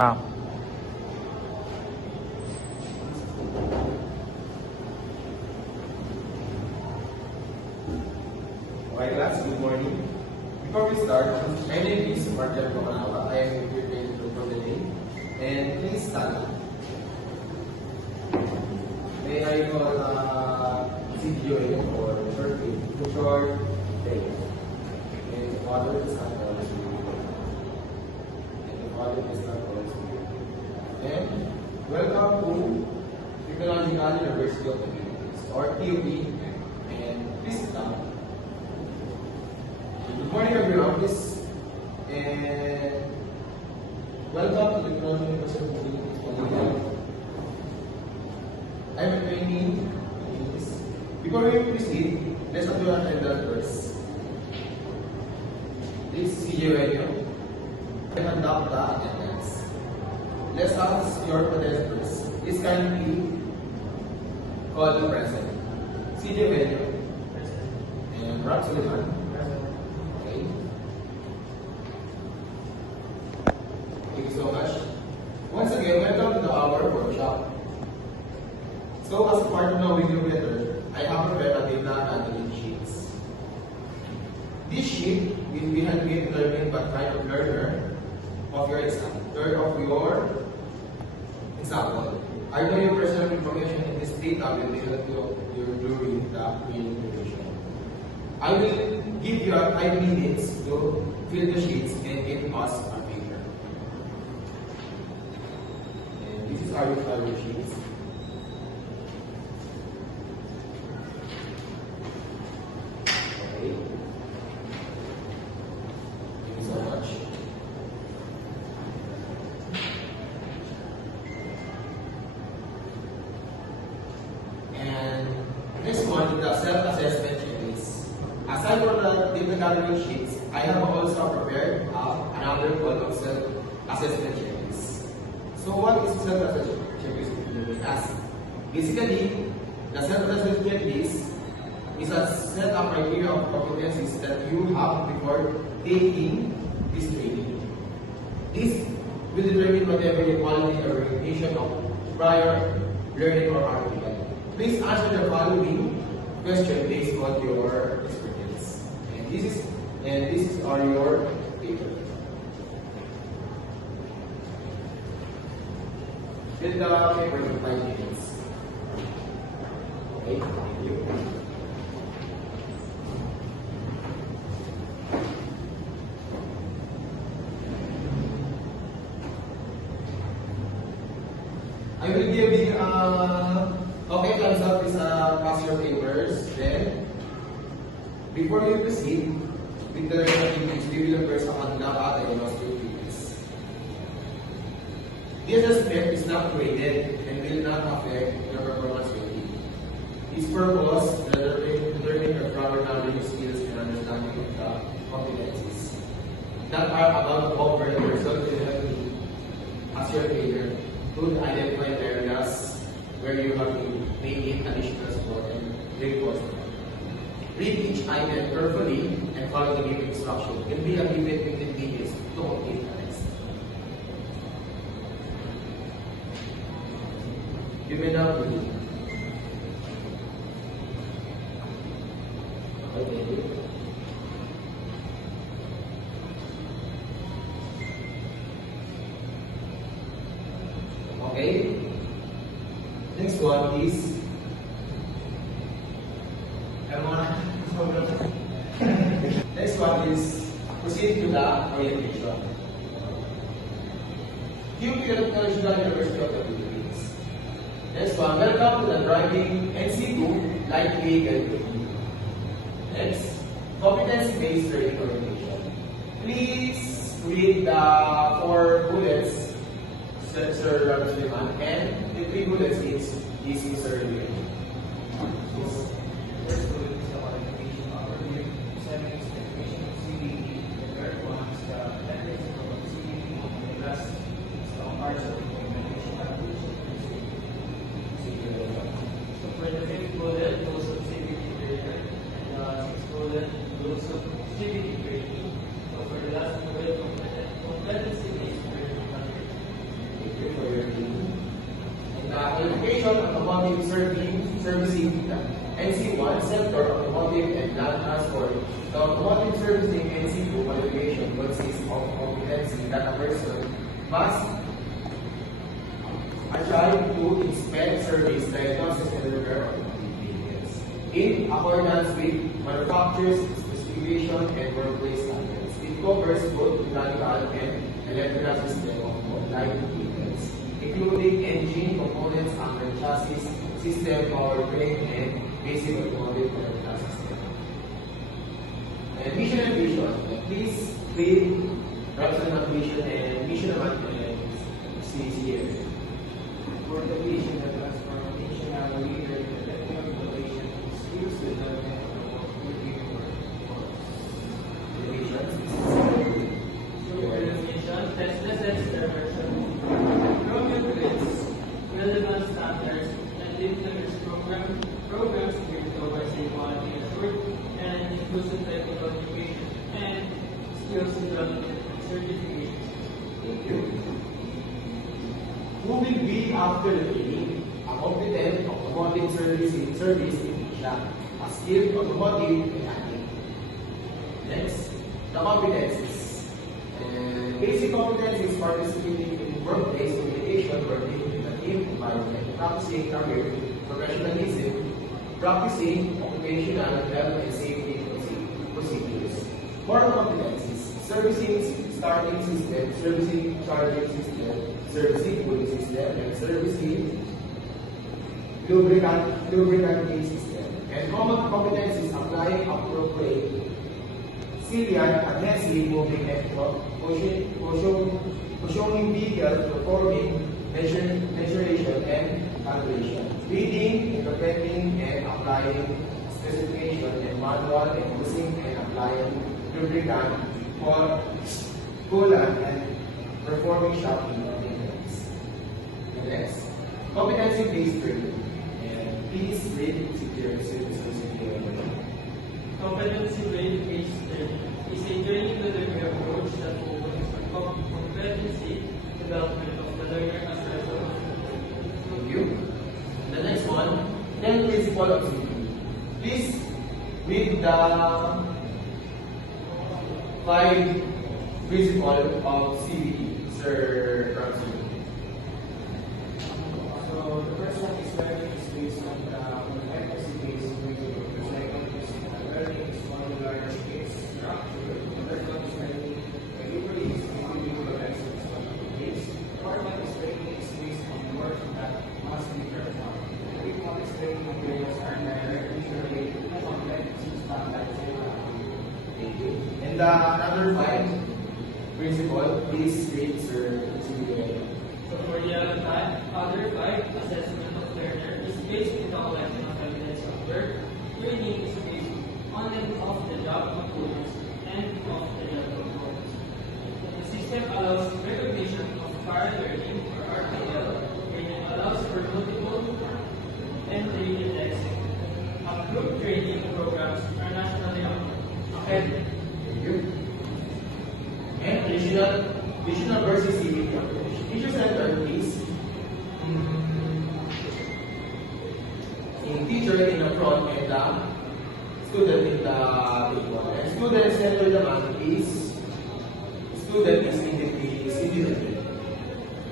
Ah, Okay, class, good morning. Before we start, my name is Martin Kamanawa. I am your grade for the day. And please stand up. May I call CGOA or short day to short day. And the father is not always with you. And the father is not always with you. And welcome to Technological University of the Philippines, or TUP. And please stand up. Good morning, everyone. Please, and welcome to the Technology University of the Philippines. I'm training. Before we proceed, let's do an attendance first. Please see you radio. Conduct the attendance. Let's ask your participants. Please kindly call the present. CJ Radio and Rob Sullivan. Okay. Thank you so much. Once again, welcome to our workshop. So, as part of knowing you better, I have prepared a data handling sheets. This sheet will be handmade learning what kind of learner of your exam, of your example. I know your personal information in this data will be helped you during the revision. I will give you 5 minutes to fill the sheets and give us a paper. And this is our sheets. Okay. Thank you so much. And next one, the self-assessment checklist. Aside from the data gathering sheets, I have also prepared another called self-assessment checklist. So what is self-assessment checklist? Basically, the self-assessment checklist is a set of criteria of competencies that you have before taking this training. This will determine whatever the quality or orientation of prior learning or article. Please answer the following question based on your experience. And this is all your paper. Fill the paper in 5 minutes. Okay, thank you. I will give you okay, thumbs up is pass your papers. Then, before we proceed with the activities, we will first conduct the activities. This aspect is not graded and will not affect your performance rating. Its purpose is to determine your proper knowledge, skills, and understanding of the competencies that are about to offer the result will help you as your trainer to identify areas where you have to make additional support and reinforcement. Read each item carefully and follow the given instruction. It will be a given 15 minutes to complete the test. You may now begin. Okay. Okay. Next one is next one is proceed to the orientation. TUP Technological University of the Philippines. Next one, welcome to the driving NC2 light vehicle training. Next, competency-based learning orientation. Please read the 4 bullets, Sir Sullivan, and the 3 bullets is Mr. Review. First bullet is the qualification overview, second is definition of CDE, the third one is the definition of CDE, and the last is the parts of implementation application. So for the fifth bullet, those of CBT trailer, and the sixth bullet, those of CBT training. So for the last bullet, competency-based learning. automotive servicing NC1 sector, automotive and land transport. The automotive servicing NC2 qualification consists of competency that a person must achieve to inspect, service, diagnosis, and repair automotive vehicles in accordance with manufacturer's specification and workplace standards. It covers both mechanical and electrical system of light vehicles, including engine components under chassis, system, powertrain, and basic automotive electrical system. And mission and vision. Please read rational vision and mission and see here. For the vision, the transformation of a leader in the technical innovation skills development of working workforce. The vision. Organization sets the direction, programs, relevant standards, and implements programs geared towards a quality assured and inclusive technical education and skills development and certifications. Thank you. Who will be after the training? A competent automotive service technician, a skilled automotive mechanic. Next, the competencies. Basic competencies: participating in workplace communication, working in a team environment, practicing career professionalism, practicing occupational health and safety procedures. Core competencies: servicing starting system, servicing charging system, servicing cooling system, and servicing lubricant system. And common competencies: applying appropriate serial adhesive moving network, pushing vehicle, performing measuration and calculation, reading, interpreting, and applying specification and manual, and using and applying lubricant for coolant and performing shop maintenance. The next, competency-based training. And please read security. Competency-based learning is a training delivery approach that focuses on competency development of the learner as a result. Thank you. The next one, 10 principle of CPD. Please read the 5 principle of CBT, Sir Francis. So the first one is learning is based on the competency-based principle. The second is learning is modular and it's structured. The third one is learning delivery is individual excellence on the case. The fourth one is learning is based on work that must be performed. The fifth one is learning materials are directly related to competency standards. Thank you. And the other 5 principle, please read Sir CBT. So for the other five, assessment of learner is based in the collection of evidence of work. Training is based on and off the job components and off the job components. The system allows recognition of prior learning or RPL, training allows for multiple entry indexing. Approved training programs are nationally accredited. Thank you. And regional versus CBT approach. Teacher center is a teacher in the front and the student in the big one. And student center naman is student is independent.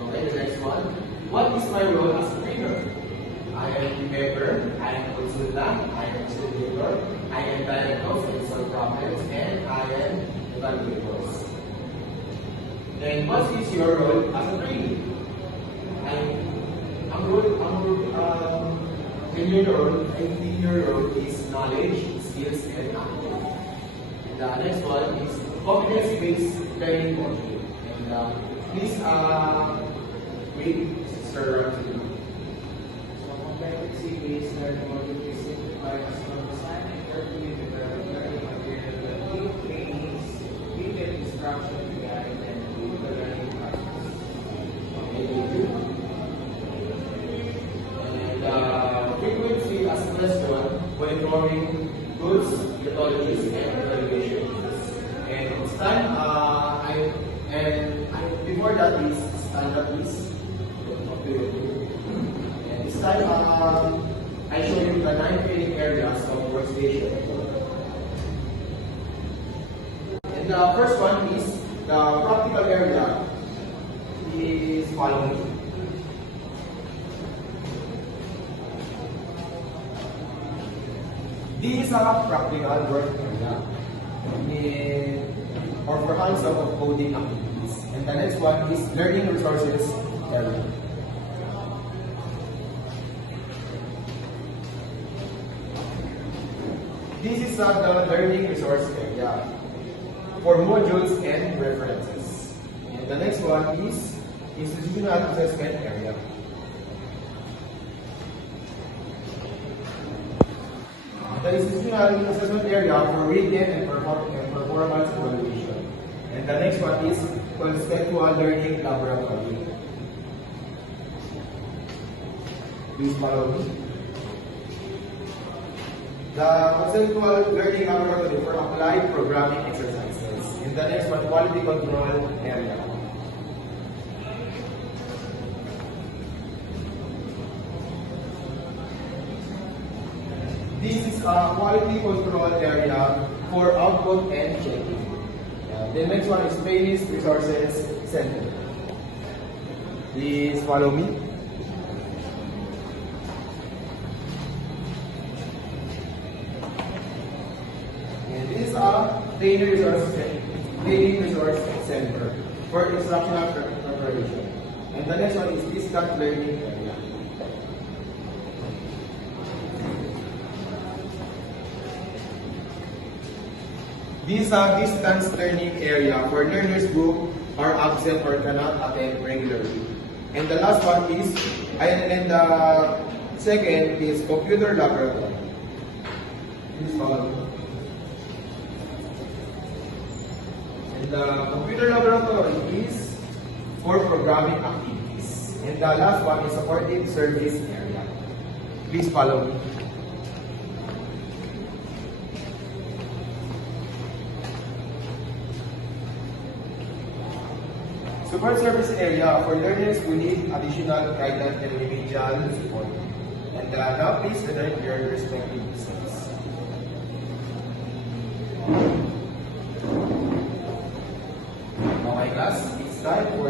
Okay, the next one. What is my role as a trainer? I am member, I am consultant, I am facilitator, I am diagnose and solve problems, and I am evaluators. And what is your role as a trainee? In your role is knowledge, skills, and attitude. And the next one is competency-based learning module. And please read Sir Ramsey. So competency-based learning module is simplified as well design and carefully developed learning material that give trainees detailed instruction to guide and improve the learning process. Okay, thank you. And frequency as question, monitoring goods, methodologies, and evaluations. And it's time, before that is stand up, please. And it's time. time, I show you the 9 training areas of workstation. And the first one is the practical area. Is follow me. This is a practical work area or for hands-on of coding activities. And the next one is learning resources area. This is the learning resource area for modules and references. And the next one is institutional assessment area. The institutional assessment area for written and performance evaluation. And the next one is conceptual learning laboratory. Please follow me. The conceptual learning laboratory for applied programming exercises. And the next one, quality control area. This is a quality control area for output and checking. The next one is Trainees Resources Center. Please follow me. And this is a Training Resource Center for instructional preparation. And the next one is distance learning area. This is a distance learning area for learners who are absent or cannot attend regularly. And the last one is, and the second is computer laboratory. Please follow me. And the computer laboratory is for programming activities. And the last one is supportive service area. Please follow me. Support service area for learners who need additional guidance and remedial support. And now please return your respective seats. Okay class, it's time for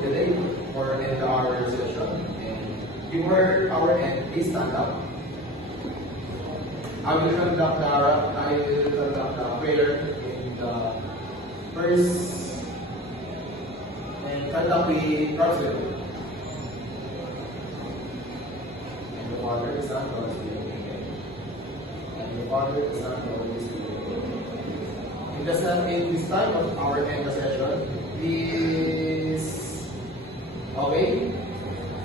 today for end our session. And before our end, please stand up. I will conduct the prayer in the first. And conduct the crossway. And the Father, the Son, the Holy Spirit. And the Father, the Son, the Holy Spirit. In this time of our end session, please okay.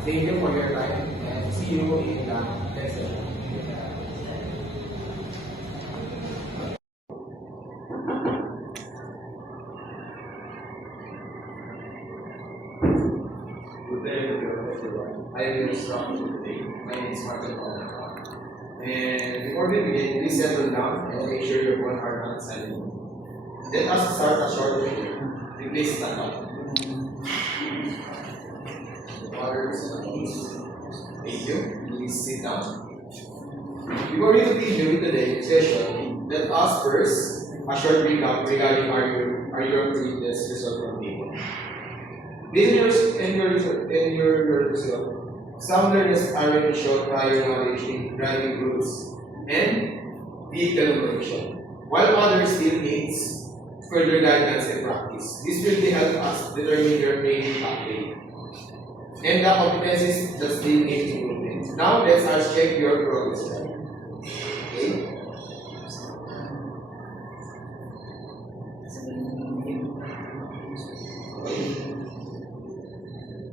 Thank you for your time and see you in the next session. Good day, everyone. I will start today. My name is Martin Palmer. And before we begin, please settle down and make sure your phone are not silent. Let us start a short prayer. Please stand up. Father, thank you. Please sit down. Before we continue with today's session, let us first a short recap regarding our your previous result from table. In your result, some learners already showed prior knowledge in driving routes and vehicle operation, while others still needs further guidance and practice. This will help us determine your training pathway and the competencies that still need improvement. Now let's us check your progress. Okay.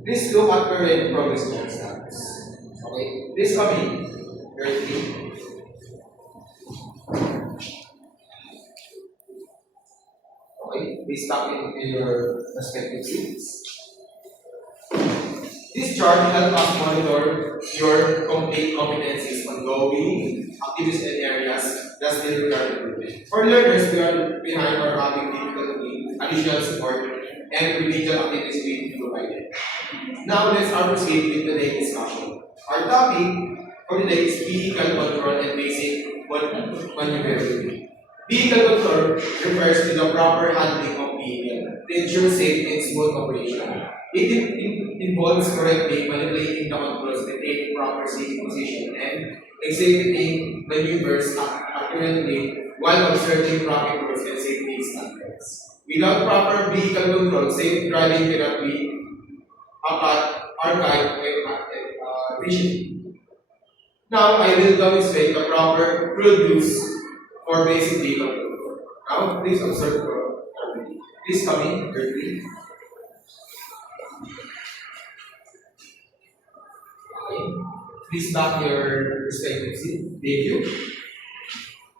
Please look at current progress chart status. Okay, please come in. Currently. Okay, please stop in your respective seats. This chart helps us monitor your complete competencies, ongoing activities and areas that still require improvement. For learners who are behind or having difficulty, additional support and remedial activities being provided. Now let's proceed with today's discussion. Our topic for today is vehicle control and basic maneuverability. Vehicle control refers to the proper handling of vehicle to ensure safe and smooth operation. It involves correctly manipulating the controls, maintaining proper safety position, and executing maneuvers accurately while observing traffic rules and safety standards. Without proper vehicle control, safe driving cannot be archived efficiently. Now, I will demonstrate the proper rules for basic vehicle control. Now, please observe carefully. Please come in carefully. Okay. Please back your respective seat. Thank you.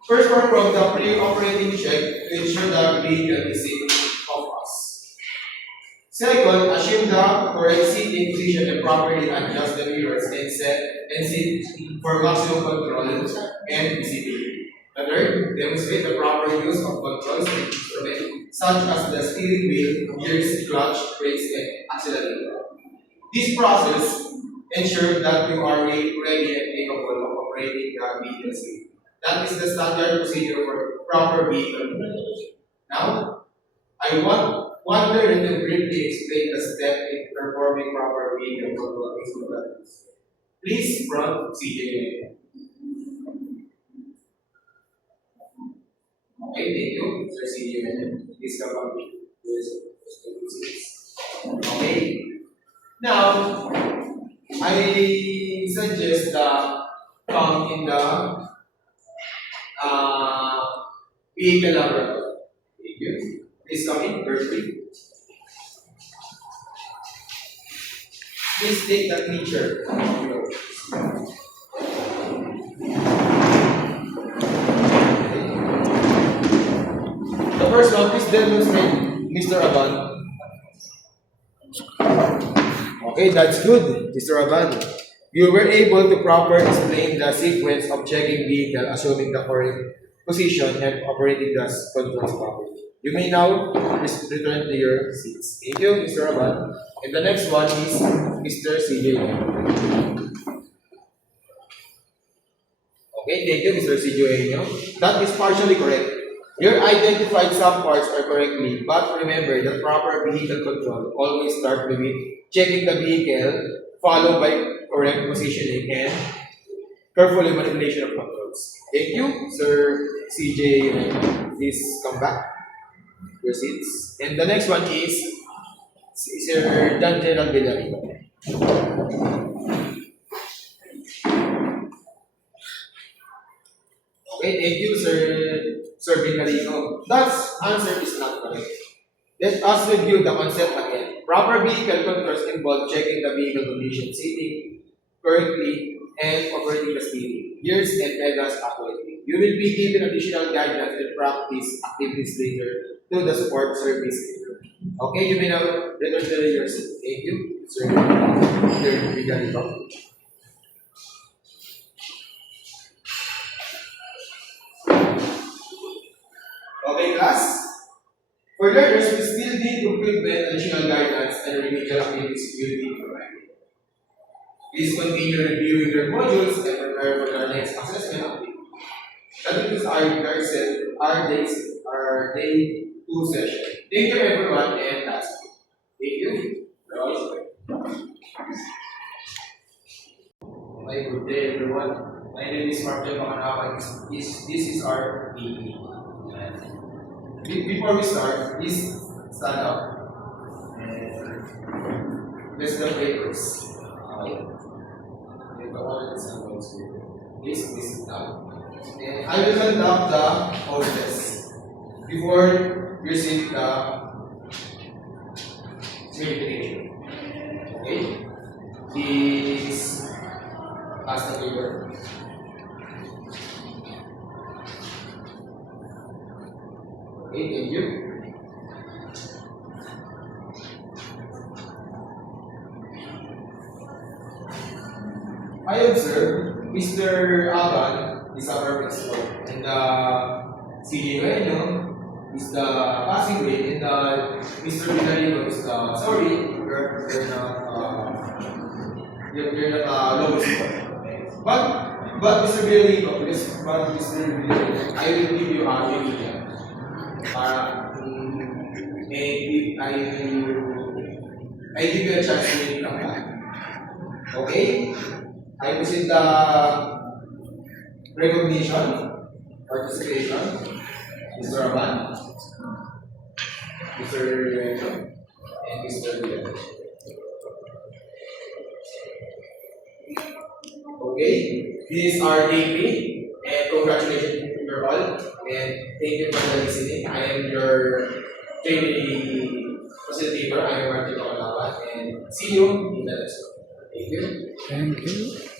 First, perform the pre-operating check to ensure the vehicle is safe of us. Second, assume the correct seating position and properly adjust the mirrors and sit for maximum control and visibility. The third, demonstrate the proper use of controls and instruments such as the steering wheel, gears, clutch, brakes, and accelerator. This process ensures that you are ready and capable of operating the vehicle safely. That is the standard procedure for proper vehicle control. Now, I wonder if you briefly explain the step in performing proper vehicle control. Please front CJ. Okay, thank you, Sir CJ. Please come up. Okay. Now, I suggest that come in the vehicle laboratory. Thank you. Please come in, firstly. Please take the picture. The first one, please demonstrate Mr. Aban. Okay, that's good, Mr. Aban. You were able to properly explain the sequence of checking vehicle, assuming the correct position and operating the controls properly. You may now return to your seats. Thank you, Mr. Aban. And the next one is Mr. CJ. Okay, thank you, Mr. CJ. That is partially correct. Your identified some parts are correctly, but remember that proper vehicle control always starts with checking the vehicle, followed by correct positioning and careful manipulation of controls. Thank you, Sir CJ. Please come back to your seats. And the next one is Sir Dan General Villarino. Okay, thank you, Sir Villarino. That answer is not correct. Let us review the concept again. Proper vehicle controls involve checking the vehicle condition, sitting correctly, and operating the steering, gears, and pedals accurately. You will be given additional guidance and practice activities later to the support service. Okay, you may now return to your seat. Thank you, Sir Villarino. Okay, class. For learners, we still need equipment, additional guidance, and remedial activities you need provided. Please continue reviewing your modules and prepare for the next assessment. That concludes our day 2 session. Thank you everyone and that's it. Thank you. Hi, good day everyone. My name is Martin Makanawa. This is our meeting. Before we start, please stand up and list the papers. Please sit down. And I will conduct the oral test before you receive the certification. Okay? Please pass the paper. Okay, thank you. I observe Mr. Aban is our principal, and CJ Bueno is the passing grade, and Mr. Villarino is the sorry, we're not you're not lowest score. Okay. But Mr. Billy, I will give you a unique para I give you a chance to make come back. Okay? I present the recognition, participation, Mr. Raman, Mr. Lorenzo, and Mr. Villar. Okay, this is our day 3, and congratulations to you all, and thank you for listening. I am your training facilitator, I am Martin Okalawa, and see you in the next one. Thank you. Thank you.